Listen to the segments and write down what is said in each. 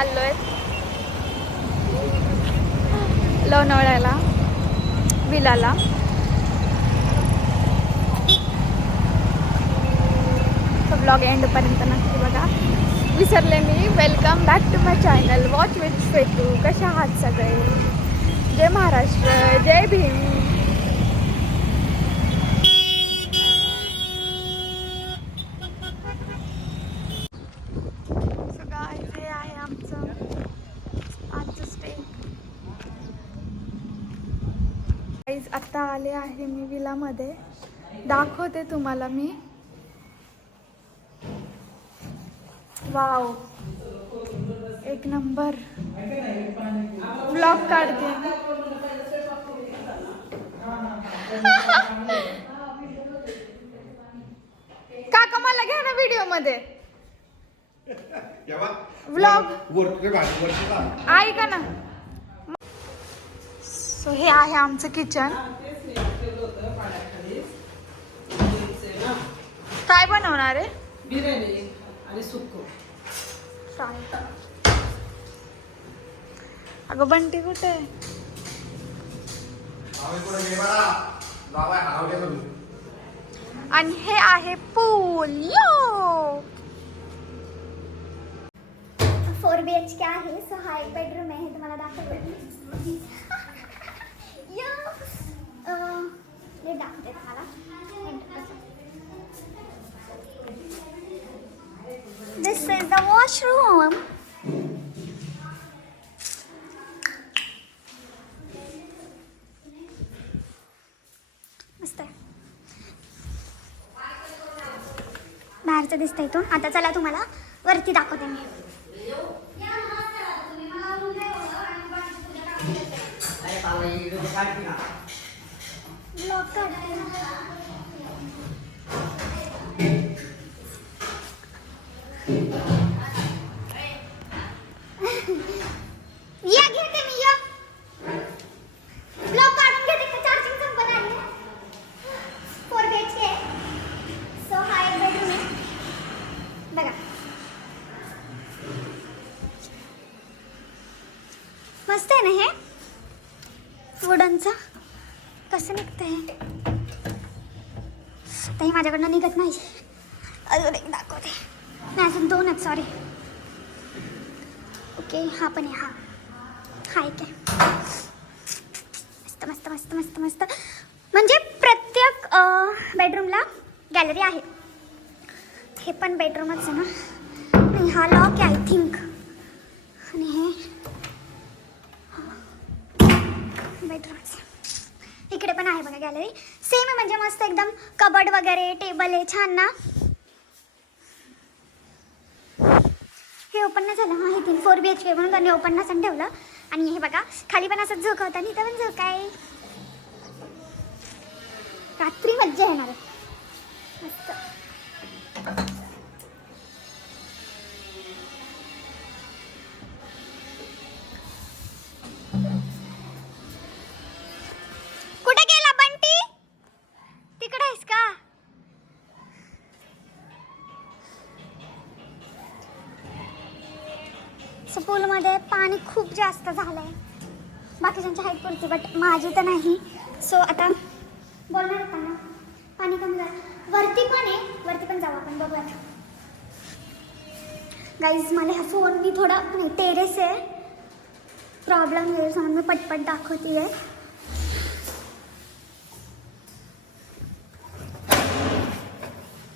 चाललोय लोणावळ्याला विलाला. Blog end पर्यंत नक्की बघा. विसरले मी. Welcome back to my channel watch with Shwetu. कशा आहात सगळे? जय महाराष्ट्र, जय भीम. सगळं इथे आहे आमचं आजचं स्टे. आता आले आहे मी विलामध्ये. दाखवते तुम्हाला मी. वाव, एक नंबर ब्लॉग काढते. काका मला घ्या ना व्हिडिओ मध्ये. व्लॉग ऐका ना. सो हे आहे आमचं किचन. काय बनवणार आहे? बिर्याणी आणि सुक्को फ्राय. अगं बंटी कुठे आहे? आणि हे आहे पूल. 4 BHK आहे. सो हा एक बेडरूम आहे. तुम्हाला दाखवते दाखवते तुम्हाला. दिस इज द वॉशरूम. मस्त आहे. बाहेरचं दिसतंय इथून. आता चला तुम्हाला वरती दाखवते मी. ब्लॉग काढते. या घेते मी. या ब्लॉग काढून घेते. चार्जिंग संपत आली. 4 BHK. सो हा एक बेडरूम आहे बघा. मस्त आहे ना हे वुडनचं. कसं निघतंय ते माझ्याकडनं निघत नाही. अजून एक दाखवते. नाही, अजून 2 आहेत. सॉरी. ओके, हा पण आहे. हा एक आहे. मस्त मस्त मस्त मस्त मस्त. म्हणजे प्रत्येक बेडरूमला गॅलरी आहे. हे पण बेडरूमच आहे ना. नाही, हा लॉक आहे आय थिंक. आणि हे बेडरूमच. इकडे पण आहे बघा गॅलरी. सेम आहे म्हणजे मस्त एकदम. कबर्ड वगैरे, टेबल आहे. छान ना. हे ओपन नाही झालं. हा, हे 4 BHK म्हणून त्यांनी ओपन नसून ठेवलं. आणि हे बघा खाली पण असं झोका होता. आणि इथं पण झोका आहे. रात्री मज्जा येणार आहे. मस्त. कुठे गेला बंटी? तिकडे आहेस का? पूलमध्ये पाणी खूप जास्त झालंय. बाकीच्यांच्या हाईट पुरती बट माझी तर नाही. सो आता बोलणार होता पाणी कमी झालं. वरती पण आहे. वरती पण जाऊ आपण. बघूयात गाईज. मला ह्या फोन मी थोडा टेरेस आहे. प्रॉब्लेम येईल म्हणून मी पटपट दाखवते आहे.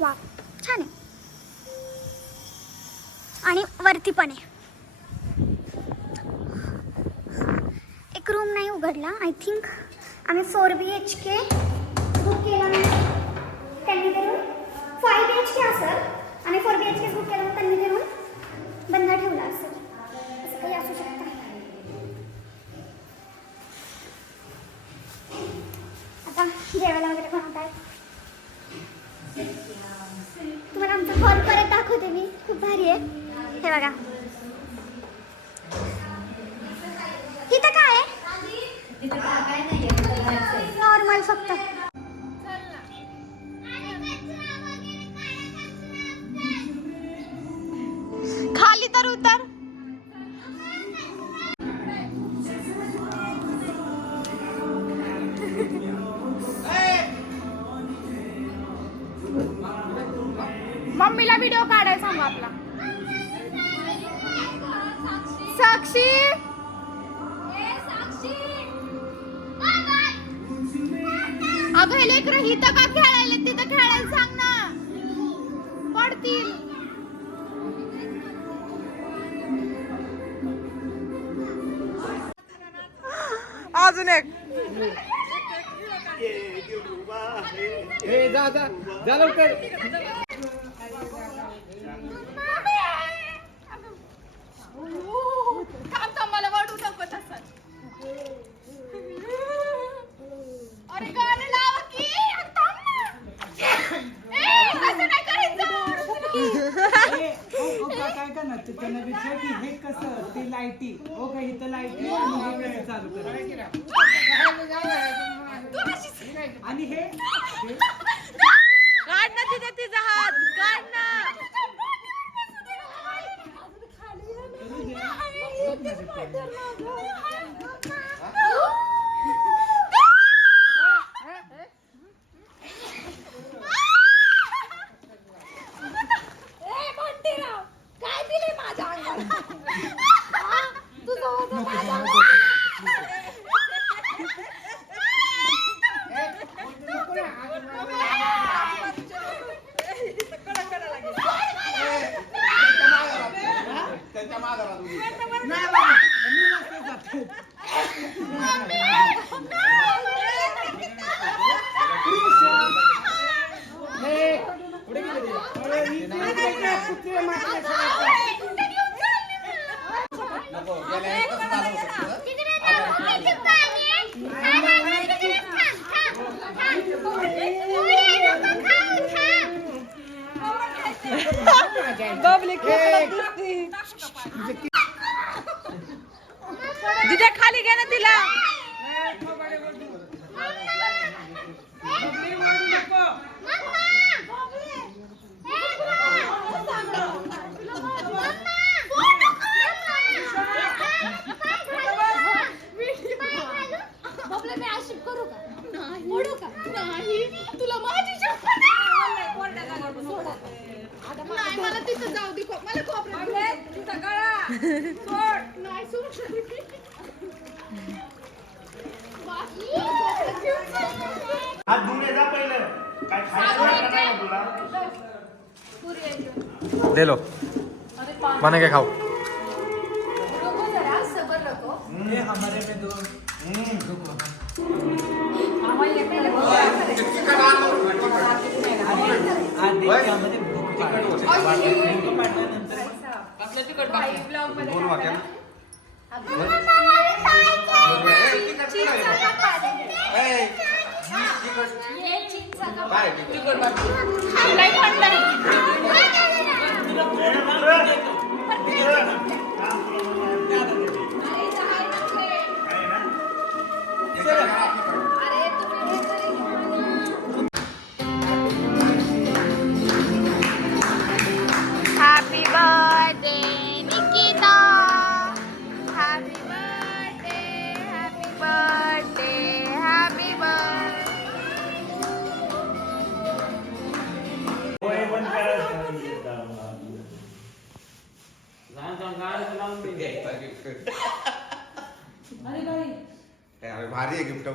वा, छान आहे. आणि वरती पण आहे. एक रूम नाही उघडला. आय थिंक आम्ही 4 BHK बुक केला नाही. त्यांनी करून 5 BHK असेल आणि 4 BHK बुक केला. त्यांनी करून बंद ठेवला असेल. असं काही असू शकतं. आता जेवायला वगैरे बनवत आहेत. तुम्हाला आमचा हॉल परत दाखवते मी. खूप भारी आहे. हे बघा. इथं काय आहे? नॉर्मल फक्त. खाली तर उतर. मम्मीला व्हिडिओ काढायला सांगू आपला. साक्षी अगं हे लेकरं इथं का खेळायला, तिथं खेळायला सांग ना, पडतील. अजून एक जा जा जा लवकर. थांब मला वाढू नको तसं. अरे गाणं लावा की, थांब ना. असं नाही करायचं. काय का ना त्यांना विचार की हे कसं ते लाईटी हो का इथं लाईटी आणि हे कसं चालू करायचं आणि हे काढ ना तिथे तिचा हात, काढ ना. काय दिले माझ्या अंगाला? तुझं होतं माझ्या अंगाला. तिच्या खाली घे ना तिला. तुला माझी शपथ नाही, मला तिथं जाऊ दे. मला कोपऱ्यात तिथं गळा सोड नाही सोड. हात धुवून ये जा पहिलं. काय खायचं नाही का तुला? ले लो माने के खाओ. ये हमारे में दो Happy birthday, Nikita. Happy birthday, happy birthday, happy birthday. वय बंद करायचं. भारी आहे गिफ्ट.